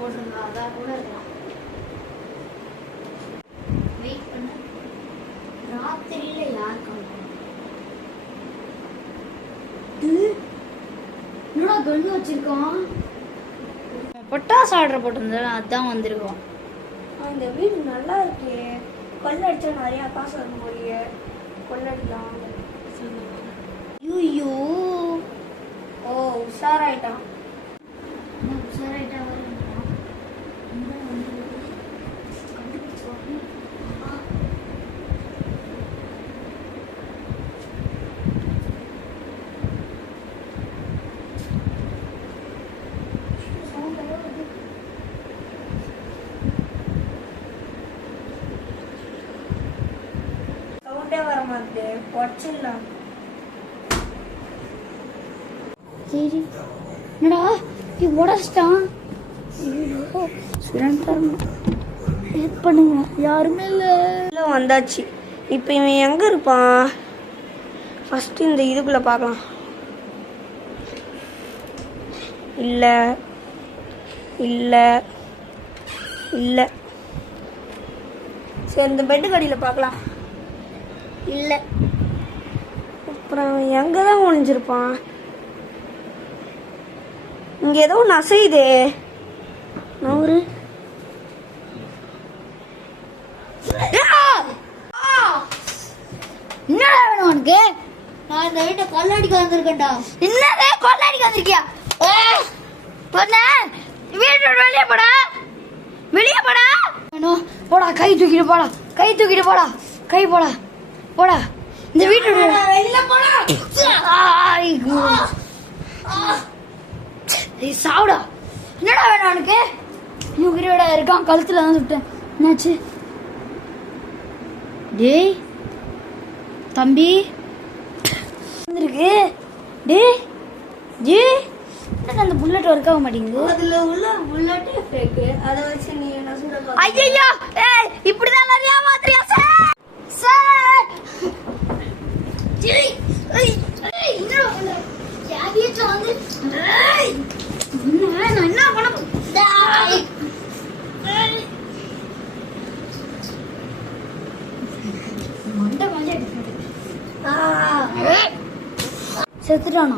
போட்டிருந்தா அதான் கூட இருக்கலாம். வெயிட் பண்ண ராத்திரியில யார் என்னடா கண்ணு வச்சிருக்கோம். பட்டாசு ஆர்டர் போட்டிருந்தா அதான் வந்திருக்கோம். இந்த வீடு நல்லா இருக்கே. கொள்ளடிச்சா நிறைய காசு வரும் போலியே. கொள்ளடிக்கலாம். ஐயோ ஓ உஷாராயிட்டான். உஷாராயிட்டா வர மாட்டே பொச்சிடலாம். சரி என்னடா நீ உடச்சிட்டான். பண்ணுங்க யாருமே இல்லை. வந்தாச்சு. இப்போ இவன் எங்கே இருப்பான்? ஃபஸ்ட்டு இந்த இதுக்குள்ளே பார்க்கலாம். இல்லை இல்லை இல்லை. சரி இந்த பெட்டு கடியில் பார்க்கலாம். இல்லை. அப்புறம் எங்கே தான் ஒழிஞ்சிருப்பான்? இங்கே ஏதோ ஒன்று அசையுதே. நவுரு. என்னடா வேணும் உனக்கு? நான் இந்த வீட்டை கொள்ளடிக்க வந்திருக்கேன்டா. என்னடா கொள்ளடிக்க வந்திருக்கியா? வீட்டு வெளியே போடா, வெளியே போடா. போடா கை தூக்கிட்டு போடா, கை தூக்கிட்டு போடா, கை போடா போடா. இந்த வீட்டு வெளியில போடா. சாவுடா. என்னடா வேணும் உனக்கு? உயிரோட இருக்கான். கழுத்துல தான் சுட்டேன். என்னாச்சு? டேய் தம்பி வந்துருக்கு. டேய் ஜி அந்த புல்லட் ஒர்க் ஆக மாட்டேங்குது. அதுல உள்ள புல்லட்டே ஃபேக். அத வச்சு நீ என்ன சொல்ற? ஐயோ ஏய் இப்படி தான் நிறைய மாத்திரியா சார்? சார் ஜி ஏய் என்னடா பண்ற? கேபியட்ல வந்து ஏய் நான் என்ன பண்ண? டேய் மண்டை மண்டை செத்துட்டானா?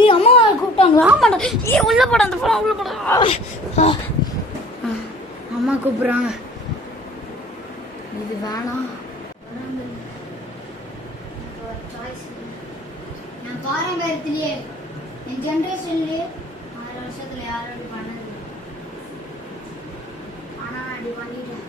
ஏய் அம்மா கூப்பிட்டாங்களா? ஆமாடா. ஏய் உள்ள போட, அந்த போட உள்ள போட. அம்மா கூப்பிடுறாங்க. இது வேணாம். நான் பாரம்பரியத்திலேயே என் ஜென்ரேஷன்லயே 6 வருஷத்துல யாரும் அப்படி பண்ணது. ஆனா நான் அப்படி பண்ணிட்டேன்.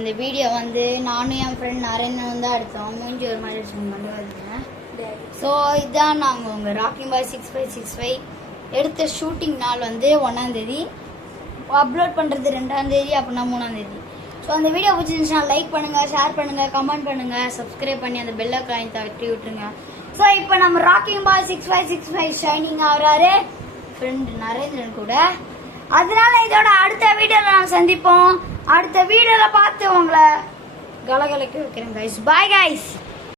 இந்த வீடியோ வந்து நானும் என் ஃப்ரெண்ட் நரேந்திரன் வந்து எடுத்தோம். மூஞ்சி ஒரு மாதிரி பண்ணுவேன். ஸோ இதுதான் நாங்கள் உங்கள் ராக்கிங் பாய் 6565 எடுத்த ஷூட்டிங் நாள் வந்து 1ஆம் தேதி, அப்லோட் பண்ணுறது 2ஆம் தேதி, அப்படின்னா 3ஆம் தேதி. ஸோ அந்த வீடியோ பிடிச்சிருந்துச்சுன்னா லைக் பண்ணுங்கள், ஷேர் பண்ணுங்கள், கமெண்ட் பண்ணுங்கள், சப்ஸ்கிரைப் பண்ணி அந்த பெல் ஐகானை தட்டி விட்டுருங்க. ஸோ இப்போ நம்ம ராக்கிங் பாய் 6565 ஷைனிங் ஆகிறாரு ஃப்ரெண்ட் நரேந்திரன் கூட. அதனால இதோட அடுத்த வீடியோவில் நாம் சந்திப்போம். அடுத்த வீடியோவில் பார்த்து உங்களை கலகலக்க வைக்கிறேன் கைஸ். Bye guys.